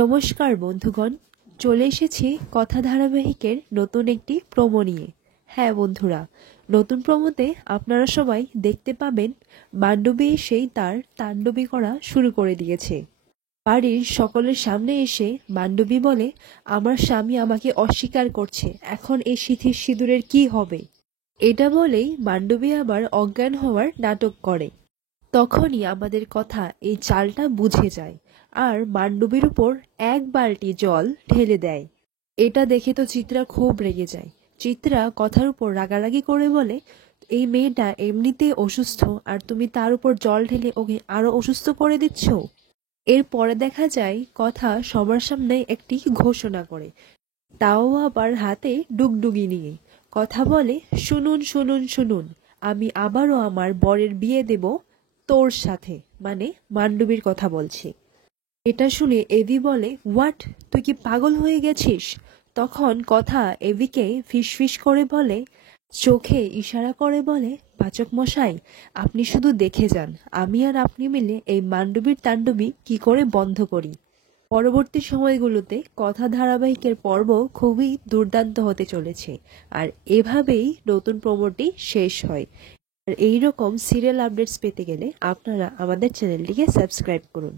নমস্কার বন্ধুগণ, চলে এসেছি কথা ধারাবাহিকের নতুন একটি প্রোমো নিয়ে। হ্যাঁ বন্ধুরা, নতুন প্রোমোতে আপনারা সবাই দেখতে পাবেন মান্ডবী এসেই তার তাণ্ডবী করা শুরু করে দিয়েছে। বাড়ির সকলের সামনে এসে মান্ডবী বলে, আমার স্বামী আমাকে অস্বীকার করছে, এখন এই সিঁথির সিঁদুরের কি হবে? এটা বলেই মান্ডবী আবার অজ্ঞান হওয়ার নাটক করে। তখনই আমাদের কথা এই চালটা বুঝে যায় আর মান্ডবীর উপর এক বালতি জল ঢেলে দেয়। এটা দেখে তো চিত্রা খুব রেগে যায়। চিত্রা কথার উপর রাগারাগি করে বলে, এই মেয়েটা এমনিতেই অসুস্থ আর তুমি তার উপর জল ঢেলে ওকে আরো অসুস্থ করে দিচ্ছ। এরপরে দেখা যায় কথা সবার সামনে একটি ঘোষণা করে, তাও আবার হাতে ডুগডুগি নিয়ে। কথা বলে, শুনুন শুনুন শুনুন, আমি আবারও আমার বরের বিয়ে দেব তোর সাথে, মানে মান্ডবীর কথা বলছি। এটা শুনে এভি বলে, হোয়াট, তুই কি পাগল হয়ে গেছিস? তখন কথা এভিকে ফিসফিস করে বলে, চোখে ইশারা করে বলে, পাচক মশাই, আপনি শুধু দেখে যান আমি আর আপনি মিলে এই মান্ডবীর তাণ্ডবী কি করে বন্ধ করি। পরবর্তী সময়গুলোতে কথা ধারাবাহিকের পর্ব খুবই দুর্দান্ত হতে চলেছে আর এভাবেই নতুন প্রোমোটি শেষ হয়। আর এইরকম সিরিয়াল আপডেটস পেতে গেলে আপনারা আমাদের চ্যানেলটিকে সাবস্ক্রাইব করুন।